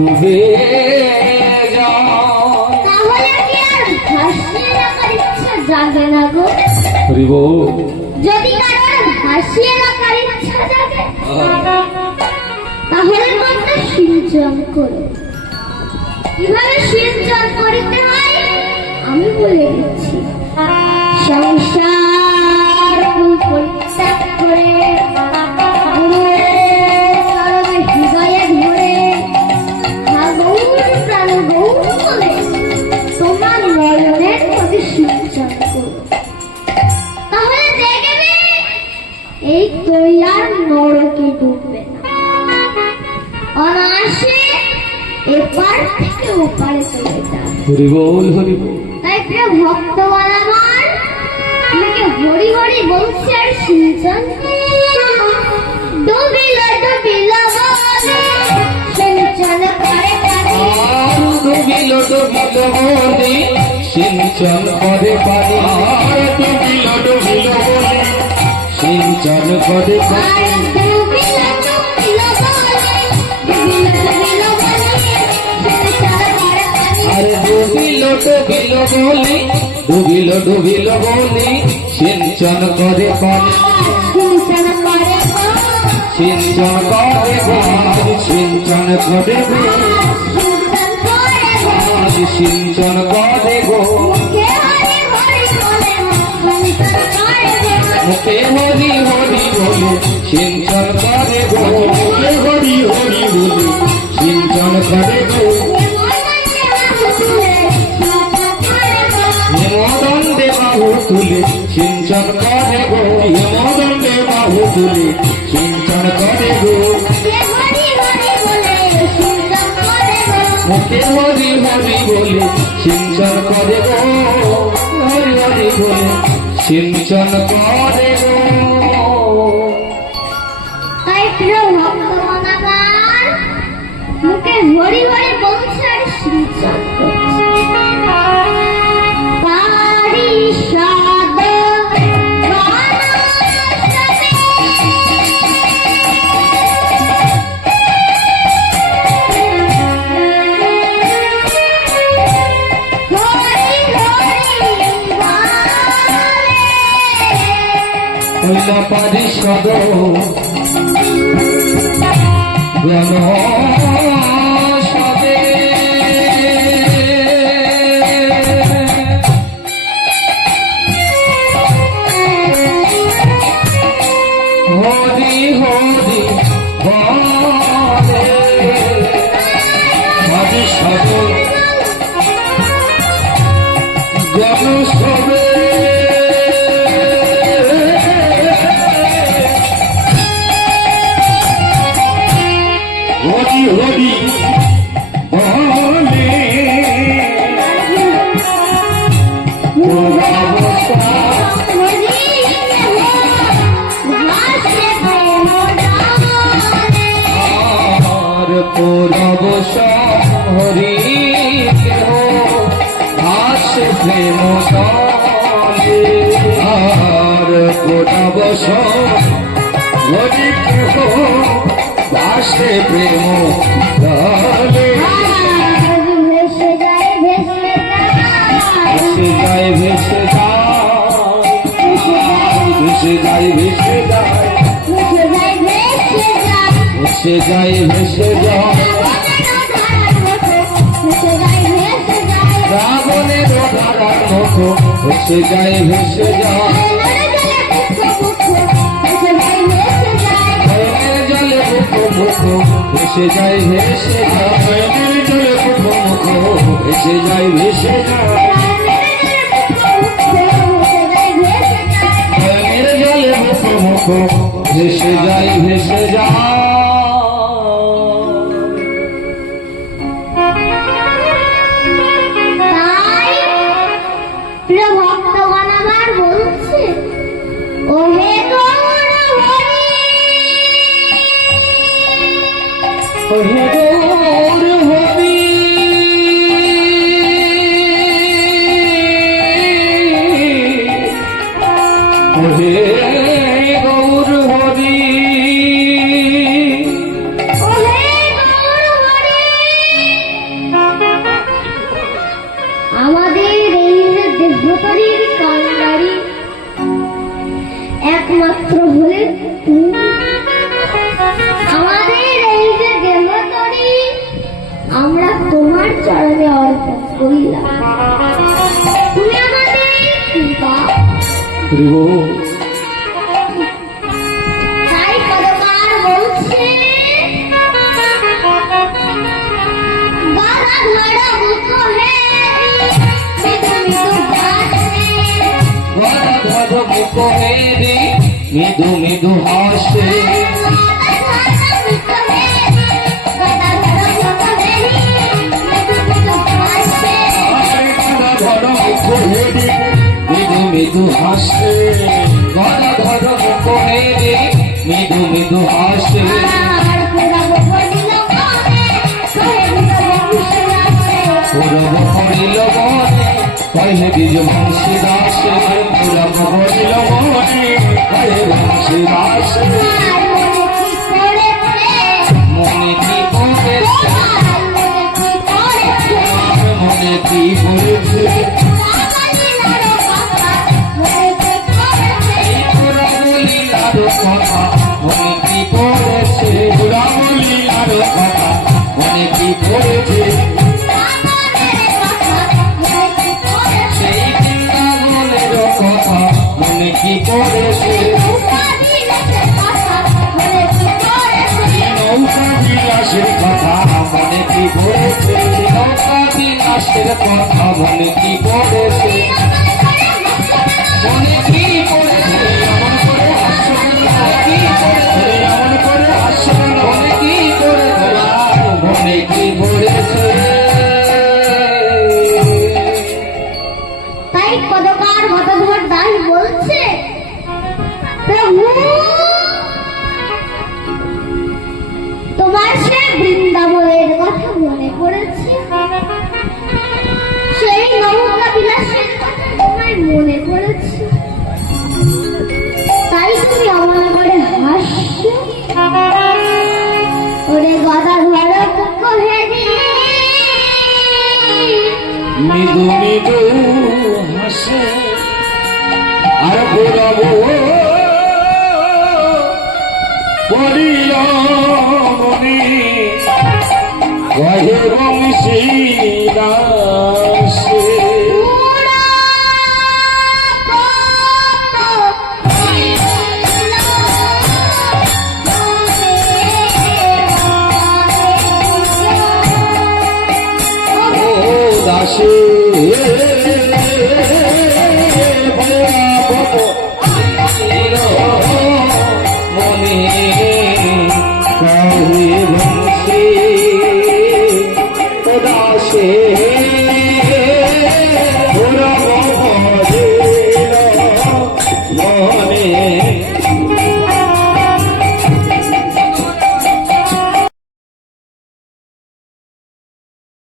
ডুবে যাও। তাহলে কি আর ভাসিয়ে রাখার ইচ্ছা জাগে না গো? হরিব যদি কারোর ভাসিয়ে রাখার ইচ্ছা জাগে তাহলে মাত্র সিঞ্চন করো। কিভাবে সিঞ্চন করিতে হয় আমি বলে দিচ্ছি। সংসার পরিত্যাগ করে হৃদয়ে ধরে প্রাণ গৌর করে তোমার নয়নের মধ্যে সিঞ্চন করো। তাহলে দেখবে এই তৈয়ার নরকে ডুববে না, অনায়াসে এপার থেকে ওপারে চলে যাবে। হরি বল হরি বল। তাই প্রিয় ভক্তগণ আমার, তোমাকে হরি হরি বলছি আর সিঞ্চন ডুবিল ডুবিল বলে সিঞ্চন করে পানি। ডুবিল ডুবিল বলে সিঞ্চন করে পানি। ডুবিল ডুবিল বলে সিঞ্চন করে পানি। আর ডুবিল ডুবিল বলে ডুবিল ডুবিল বলে সিঞ্চন করে পানি। আরে ডুবিল ডুবিল বলে ডুবিল ডুবিল বলে সিঞ্চন করে পানি। সিঞ্চন করে পানি। সিঞ্চন করে পানি। সিঞ্চন করে পানি। সিঞ্চন করে গো। মুখে হরি হরি বলে সিঞ্চন করে গো। মুখে হরি হরি বলে সিঞ্চন করে গো। হেমদণ্ডে বাহু তুলে সিঞ্চন করে গো। হেমদণ্ডে বাহু তুলে সিঞ্চন করে গো। মুখে হরি হরি বলে সিঞ্চন করে গো। হরি হরি বলে সিঞ্চন করে গো। তাই প্রিয় ভক্তগণ আমার, মুখে হরি হরি বলছে আর সিঞ্চন করছে। পারিষদ বনস্পতি হরি হরি বলে হইল পারিষদ বনস্পতি। হরি হরি বলে পারিষদ বনস্পতি। হরি হরি বলে আর পূরব হরি কেহ ভাসে প্রেম তলে। আর পূরব হরি কেহ ভাসে প্রেম তলে। ভেসে যায় ভেসে ভেসে যায় ভেসে যায় ভেসে যায় ভেসে যায় ভেসে যায়। রাবণের ধারার মতো ভেসে যায় ভেসে যায়। জলে মুখো মুখো ভেসে যায় ভেসে যায়। জলে মুখো মুখো ভেসে যায় ভেসে যায়। জলে মুখো মুখো ভেসে যায় ভেসে যায়। তাই প্রিয় ভক্তগণ আমার বলছে, ওহে গৌর হরি ওহে গৌর হরি ওহে গৌর হরি ওহে গৌর হরি একমাত্র হলে তুমি। আমাদের এই যে দেহ তরি আমরা তোমার চরণে অর্পণ করিলাম। তুমি আমাদের কৃপা। হরিবো তাই কতবার বলছে বাধা ধরা মুখ হে মৃদু মৃদু হাসে মৃদু মৃদু হাসে গলা ধর মুখ হেরে মৃদু মৃদু হাসে পুরব করিল মনে কহে বীজ বংশী দাসে পুরব করিল মনে কহে বংশী দাসে মনে কি পড়েছে মনে কি পড়েছে কথা মনে কি পড়েছে রামলীলার কথা মনে কি পড়েছে সেই বৃন্দাবনের কথা মনে কি পড়েছে নৌকা বিলাসের কথা মনে কি পড়েছে নৌকা বিলাসের কথা মনে কি পড়েছে মনে কি পড়েছে এমন করে হাস্য এমন করে হাস্য মনে কি পড়েছে মনে কি পড়েছে তাই কতবার হতধর দাস বলছে প্রভু তোমার সে বৃন্দাবনের কথা মনে পড়েছে সেই নৌকা বিলাসের কথা তোমার মনে পড়েছে তাই তুমি অমন করে হাসছ ওরে গদা ধর মুখ হেরি মৃদু মৃদু হাসে আর পুরব করিল মনে কহে বংশী দাসে দাসে মনে কহে বংশী দাসে